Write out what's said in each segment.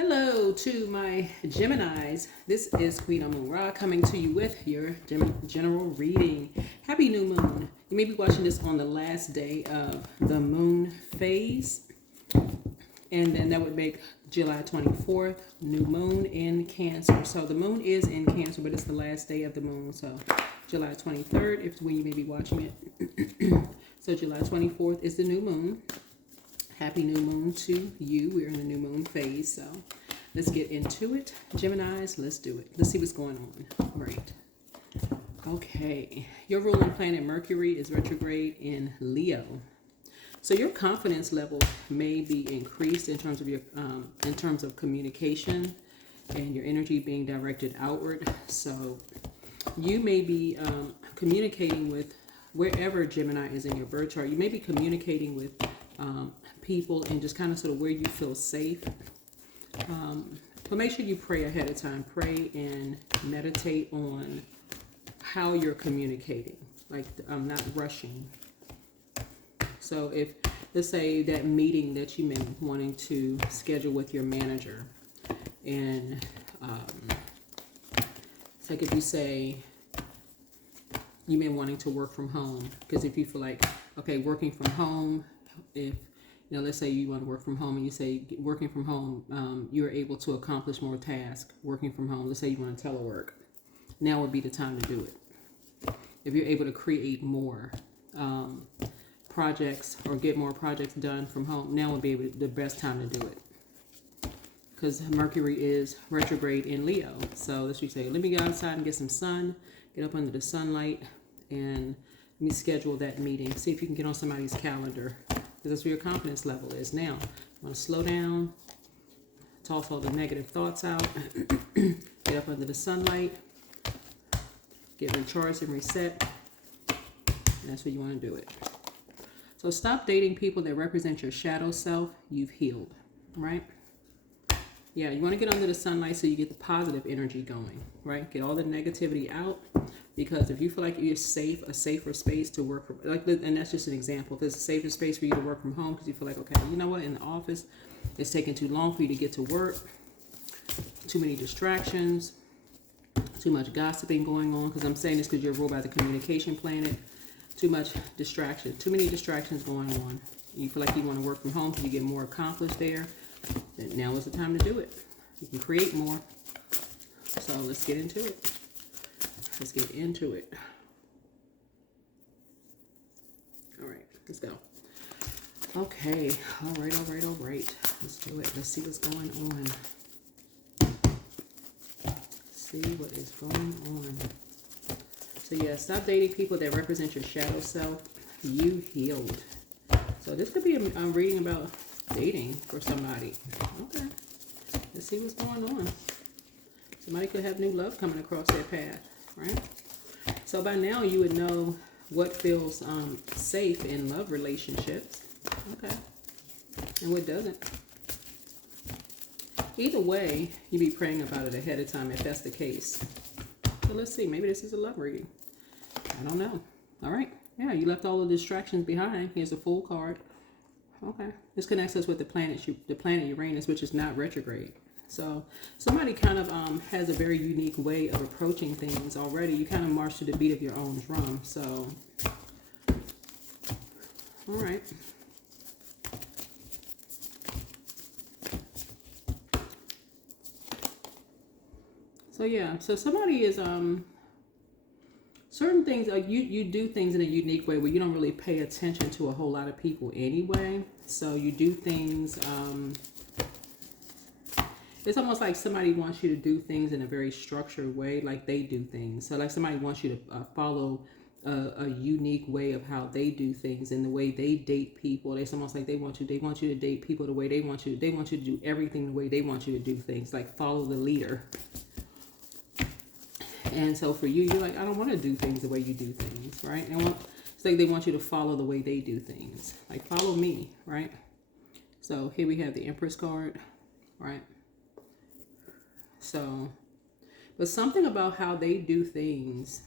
Hello to my Geminis. This is Queen Amun Ra coming to you with your general reading. Happy new moon. You may be watching this on the last day of the moon phase. And then that would make July 24th, new moon in Cancer. So the moon is in Cancer, but it's the last day of the moon. So July 23rd is when you may be watching it. So July 24th is the new moon. Happy new moon to you. We're in the new moon phase, so let's get into it. Geminis, let's do it. Let's see what's going on. Right. Okay. Your ruling planet Mercury is retrograde in Leo. So your confidence level may be increased in terms of your in terms of communication and your energy being directed outward. So you may be communicating with wherever Gemini is in your birth chart. You may be communicating with people and just kind of sort of where you feel safe. But make sure you pray ahead of time. Pray and meditate on how you're communicating. Like not rushing. So if, let's say that meeting that you may be wanting to schedule with your manager, and it's like if you say you may be wanting to work from home, because if you feel like, okay, working from home, if let's say you want to work from home and you say working from home, you're able to accomplish more tasks working from home. Let's say you want to telework. Now would be the time to do it. If you're able to create more projects or get more projects done from home, now would be the best time to do it. Because Mercury is retrograde in Leo. So let's just say, let me go outside and get some sun, get up under the sunlight, and let me schedule that meeting. See if you can get on somebody's calendar. Because that's where your confidence level is. Now, you want to slow down, toss all the negative thoughts out, get up under the sunlight, get recharged and reset. And that's where you want to do it. So stop dating people that represent your shadow self. You've healed, right? Yeah, you want to get under the sunlight so you get the positive energy going, right? Get all the negativity out. Because if you feel like you're safe, a safer space to work from, like, and that's just an example. If there's a safer space for you to work from home because you feel like, okay, you know what, in the office, it's taking too long for you to get to work, too many distractions, too much gossiping going on, because I'm saying this because you're ruled by the communication planet, too much distraction, too many distractions going on. You feel like you want to work from home because you get more accomplished there, then now is the time to do it. You can create more. So let's get into it. Let's get into it. All right, let's go. Okay, all right. Let's do it. Let's see what's going on. See what is going on. So yeah, stop dating people that represent your shadow self. You healed. So this could be a reading about dating for somebody. Okay, let's see what's going on. Somebody could have new love coming across their path. Right? So by now you would know what feels safe in love relationships. Okay. And what doesn't. Either way, you be praying about it ahead of time if that's the case. So let's see. Maybe this is a love reading. I don't know. All right. Yeah, you left all the distractions behind. Here's a Fool card. Okay. This connects us with the planet Uranus, which is not retrograde. So somebody kind of has a very unique way of approaching things already. You kind of march to the beat of your own drum. So, all right. So yeah, so somebody is certain things, like you do things in a unique way where you don't really pay attention to a whole lot of people anyway. So you do things. It's almost like somebody wants you to do things in a very structured way, like they do things. So like somebody wants you to follow a unique way of how they do things and the way they date people. It's almost like they want you to date people the way they want you. They want you to do everything the way they want you to do things, like follow the leader. And so for you, you're like, I don't want to do things the way you do things, right? It's like they want you to follow the way they do things. Like, follow me, right? So here we have the Empress card, right? So, but something about how they do things,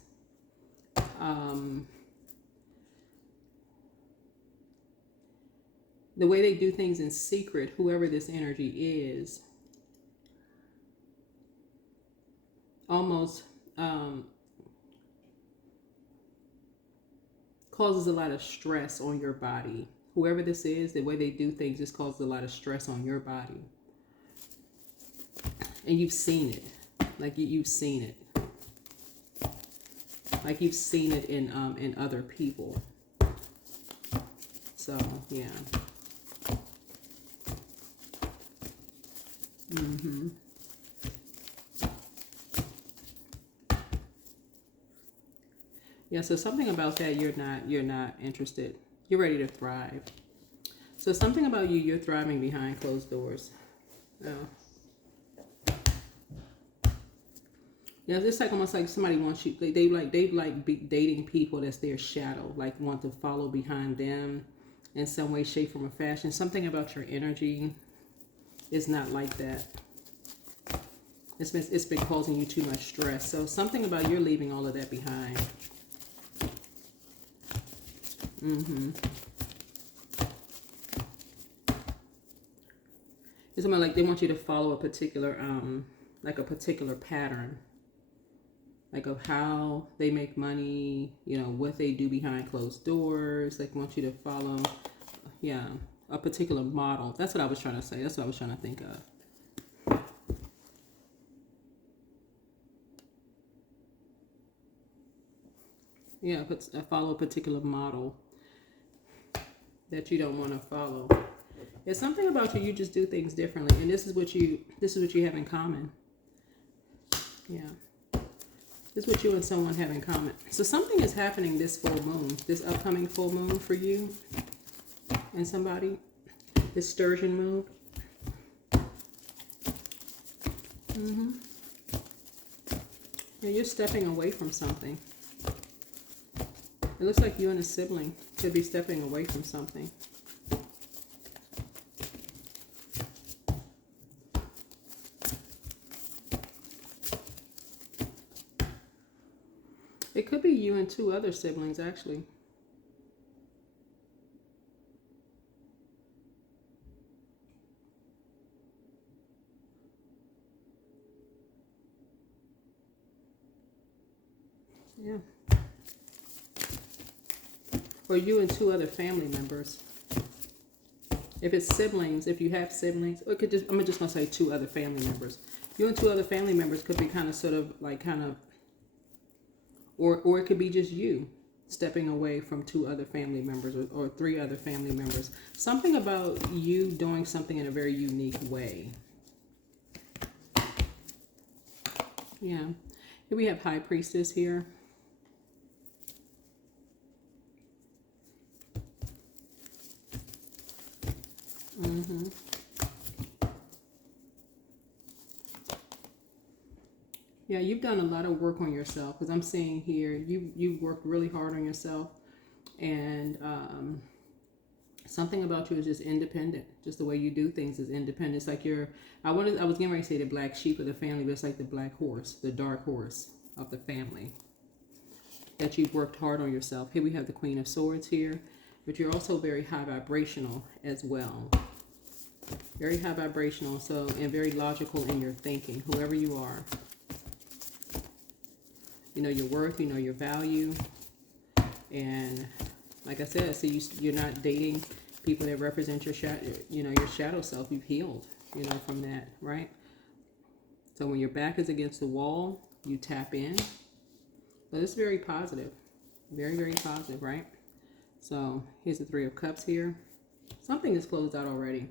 the way they do things in secret, whoever this energy is, almost causes a lot of stress on your body. Whoever this is, the way they do things just causes a lot of stress on your body. And you've seen it. Like you've seen it. Like you've seen it in other people. So, yeah. Yeah, so something about that you're not interested. You're ready to thrive. So something about you, you're thriving behind closed doors. Oh. Yeah, it's like almost like somebody wants you. They like dating people that's their shadow, like want to follow behind them in some way, shape, form, or fashion. Something about your energy is not like that. It's been causing you too much stress. So something about you're leaving all of that behind. It's something like they want you to follow a particular like a particular pattern, like of how they make money, you know, what they do behind closed doors. Like want you to follow, yeah, a particular model. That's what I was trying to say. That's what I was trying to think of. Yeah, but follow a particular model that you don't want to follow. There's something about you. You just do things differently, and this is what you have in common. Yeah. This is what you and someone have in common. So something is happening this full moon, this upcoming full moon for you and somebody. This sturgeon moon. Yeah, you're stepping away from something. It looks like you and a sibling could be stepping away from something. It could be you and two other siblings, actually. Yeah. Or you and two other family members. If it's siblings, if you have siblings, or it could just, I'm just going to say two other family members. You and two other family members could be kind of sort of like or it could be just you stepping away from two other family members or three other family members. Something about you doing something in a very unique way. Yeah. Here we have High Priestess here. Yeah, you've done a lot of work on yourself, because I'm seeing here you worked really hard on yourself, and something about you is just independent. Just the way you do things is independent. It's like I was getting ready to say the black sheep of the family, but it's like the black horse, the dark horse of the family. That you've worked hard on yourself. Here we have the Queen of Swords here, but you're also very high vibrational as well. Very high vibrational, so, and very logical in your thinking, whoever you are. You know your worth, you know your value. And like I said, so you're not dating people that represent your your shadow self. You've healed, from that, right? So when your back is against the wall, you tap in. But it's very positive. Very, very positive, right? So here's the Three of Cups here. Something is closed out already.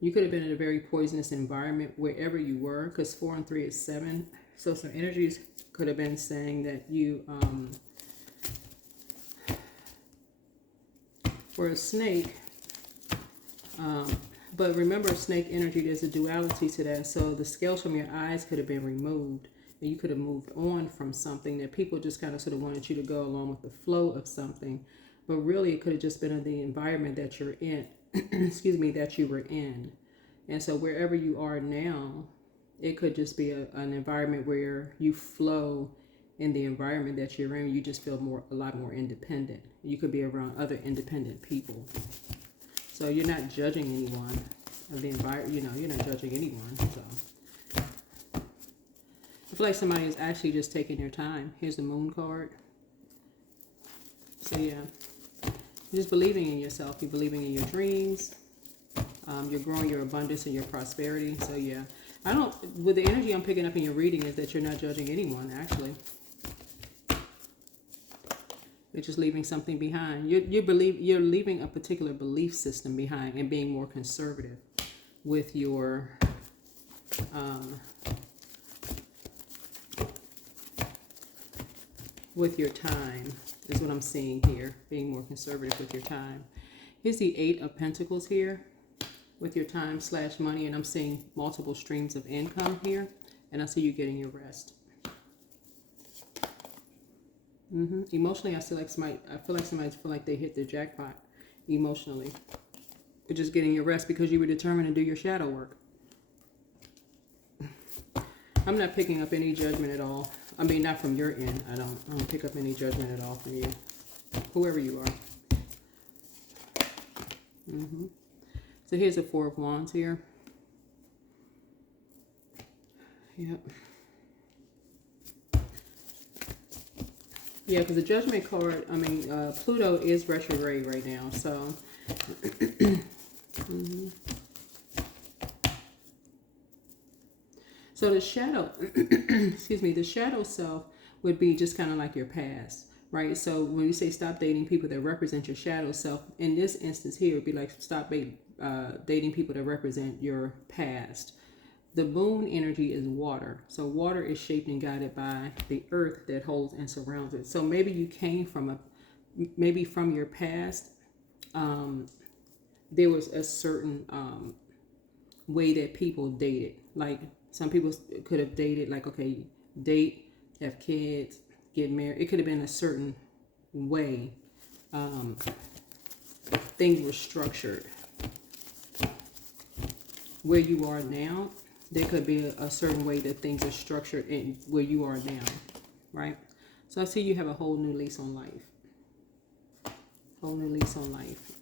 You could have been in a very poisonous environment wherever you were, because 4 and 3 is 7. So some energies could have been saying that you were a snake. But remember, snake energy, there's a duality to that. So the scales from your eyes could have been removed. And you could have moved on from something that people just kind of sort of wanted you to go along with the flow of something. But really, it could have just been in the environment that you're in. Excuse me, that you were in. And so wherever you are now, it could just be an environment where you flow in the environment that you're in. You just feel a lot more independent. You could be around other independent people. So you're not judging anyone of the environment. You're not judging anyone. So I feel like somebody is actually just taking their time. Here's the moon card. So yeah, you're just believing in yourself. You're believing in your dreams. You're growing your abundance and your prosperity. So yeah, with the energy I'm picking up in your reading is that you're not judging anyone, actually. You're just leaving something behind. You're leaving a particular belief system behind and being more conservative with your time, is what I'm seeing here. Being more conservative with your time. Here's the 8 of Pentacles here with your time / money, and I'm seeing multiple streams of income here, and I see you getting your rest. Emotionally, I feel like somebody feel like they hit their jackpot emotionally. You're just getting your rest because you were determined to do your shadow work. I'm not picking up any judgment at all. I mean, not from your end. I don't pick up any judgment at all from you, whoever you are. So here's the 4 of Wands here. Yep. Yeah, because the Judgment card, I mean, Pluto is retrograde right now, so. So the shadow, excuse me, the shadow self would be just kind of like your past, right? So when you say stop dating people that represent your shadow self, in this instance here, it would be like stop dating people that represent your past. The moon energy is water. So water is shaped and guided by the earth that holds and surrounds it. So maybe you came from maybe from your past, there was a certain way that people dated. Like some people could have dated, like, okay, date, have kids, get married. It could have been a certain way things were structured. Where you are now, there could be a certain way that things are structured in where you are now, right? So I see you have a whole new lease on life. Whole new lease on life.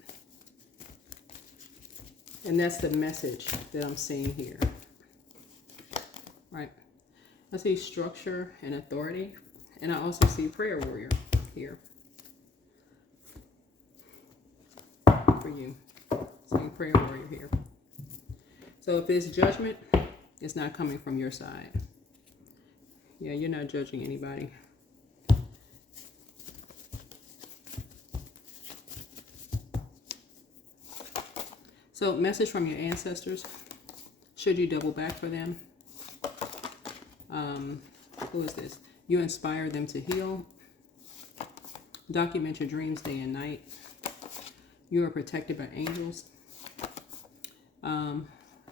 And that's the message that I'm seeing here, right? I see structure and authority, and I also see prayer warrior here for you. Seeing prayer warrior here. So if there's judgment, it's not coming from your side. Yeah, you're not judging anybody. So message from your ancestors. Should you double back for them? Who is this? You inspire them to heal. Document your dreams day and night. You are protected by angels.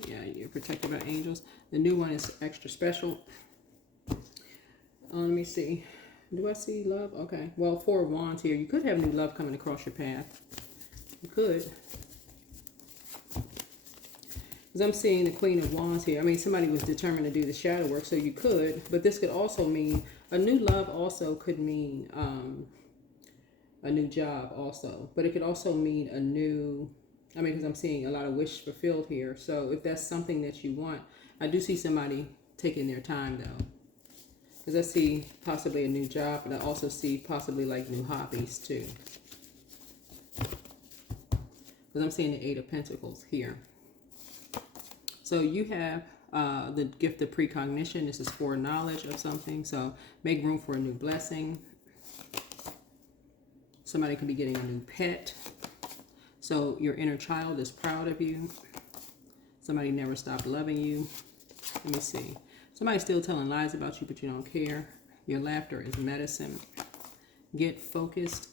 Yeah, you're protected by angels. The new one is extra special. Let me see. Do I see love? Okay. Well, 4 of Wands here. You could have new love coming across your path. You could. Because I'm seeing the Queen of Wands here. I mean, somebody was determined to do the shadow work, so you could. But this could also mean, a new love also could mean a new job also. But it could also mean a new, I mean, because I'm seeing a lot of wish fulfilled here. So if that's something that you want, I do see somebody taking their time though. Because I see possibly a new job, but I also see possibly like new hobbies too. Because I'm seeing the 8 of Pentacles here. So you have the gift of precognition. This is foreknowledge of something. So make room for a new blessing. Somebody could be getting a new pet. So your inner child is proud of you. Somebody never stopped loving you. Let me see. Somebody's still telling lies about you, but you don't care. Your laughter is medicine. Get focused.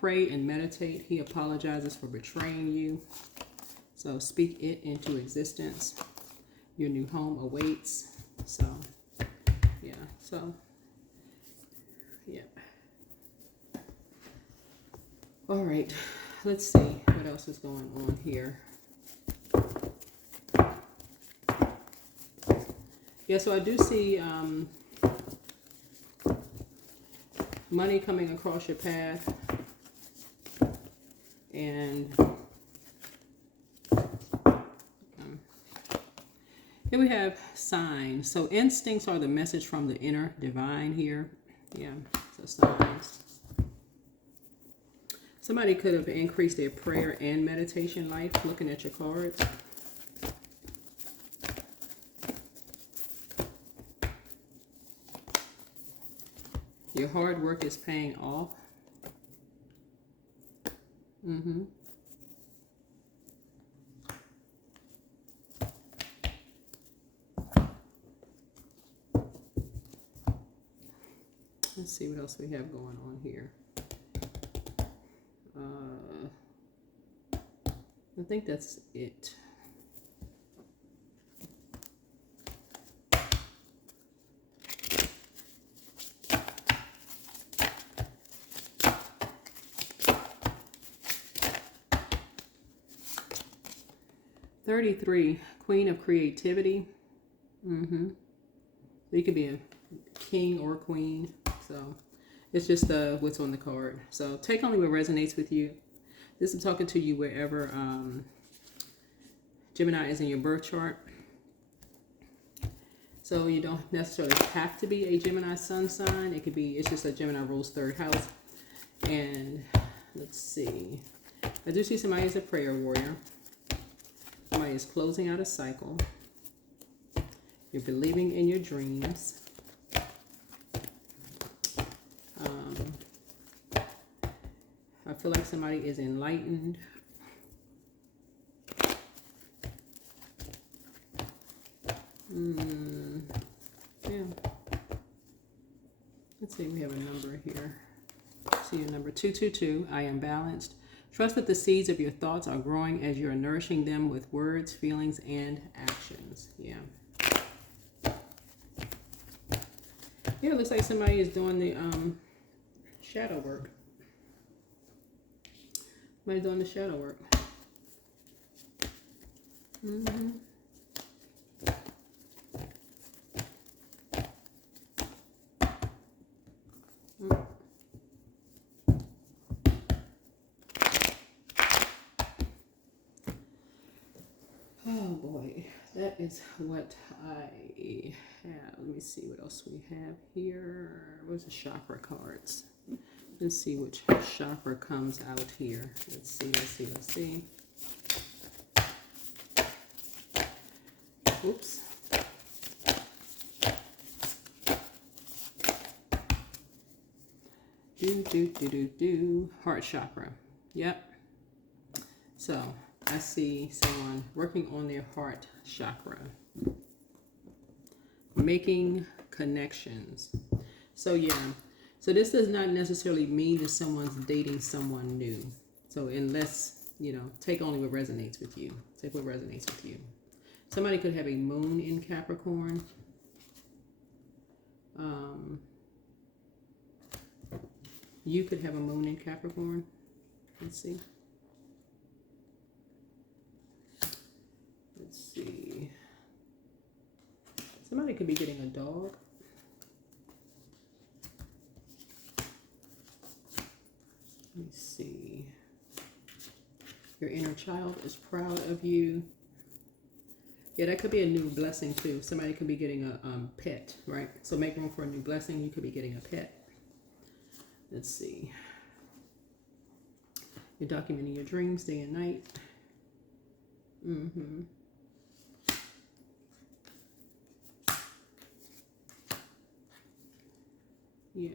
Pray and meditate. He apologizes for betraying you. So speak it into existence. Your new home awaits. So, yeah. So, yeah. All right. Let's see what else is going on here. Yeah, so I do see money coming across your path. And Here we have signs. So instincts are the message from the inner divine here. Yeah, so signs. Somebody could have increased their prayer and meditation life looking at your cards. Your hard work is paying off. Let's see what else we have going on here. I think that's it. $33, Queen of Creativity. So you could be a king or queen. So it's just what's on the card. So take only what resonates with you. This is talking to you wherever Gemini is in your birth chart. So you don't necessarily have to be a Gemini sun sign. It could be, it's just that Gemini rules 3rd house. And let's see. I do see somebody as a prayer warrior. Somebody is closing out a cycle. You're believing in your dreams. I feel like somebody is enlightened. Yeah. Let's see, we have a number here. See a number 222. I am balanced. Trust that the seeds of your thoughts are growing as you're nourishing them with words, feelings, and actions. Yeah. Yeah, it looks like somebody is doing the shadow work. Somebody's doing the shadow work. Oh boy, that is what I have. Let me see what else we have here. Where's the chakra cards? Let's see which chakra comes out here. Let's see. Oops. Heart chakra. Yep. So I see someone working on their heart chakra, making connections. So yeah. So this does not necessarily mean that someone's dating someone new. So unless, you know, take only what resonates with you. Take what resonates with you. Somebody could have a moon in Capricorn. You could have a moon in Capricorn. Let's see. Somebody could be getting a dog. Let me see. Your inner child is proud of you. Yeah, that could be a new blessing too. Somebody could be getting a pet, right? So make room for a new blessing. You could be getting a pet. Let's see. You're documenting your dreams day and night. Yeah,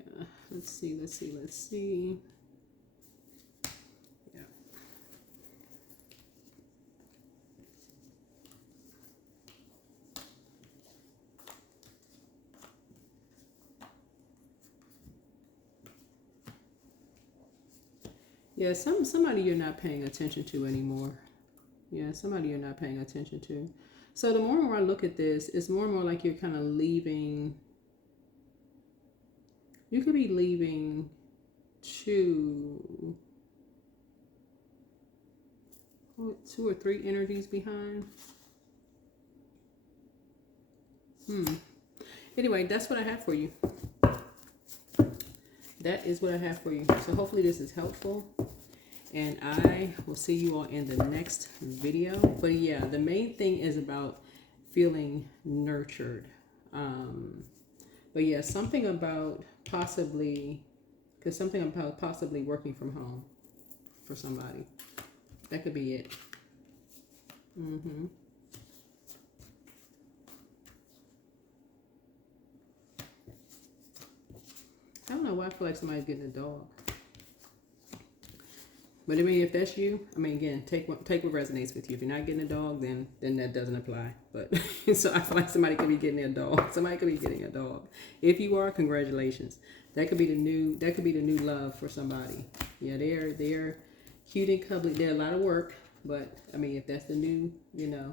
let's see. Yeah. Yeah, somebody you're not paying attention to anymore. Yeah, somebody you're not paying attention to. So the more and more I look at this, it's more and more like you're kind of leaving. You could be leaving 2 or 3 energies behind. Anyway, that's what I have for you. That is what I have for you. So hopefully this is helpful. And I will see you all in the next video. But yeah, the main thing is about feeling nurtured. But yeah, something about possibly, because something about possibly working from home for somebody. That could be it. I don't know why I feel like somebody's getting a dog. But I mean, if that's you, I mean, again, take what resonates with you. If you're not getting a dog, then that doesn't apply. But so I feel like somebody could be getting a dog. Somebody could be getting a dog. If you are, congratulations. That could be the new love for somebody. Yeah, they're cute and cuddly. They're a lot of work, but I mean, if that's the new, if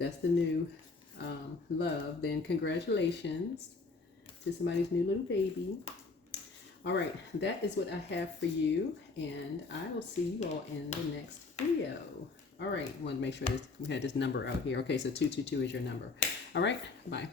that's the new love, then congratulations to somebody's new little baby. All right, that is what I have for you, and I will see you all in the next video. All right, I want to make sure we had this number out here. Okay, so 222 is your number. All right, bye.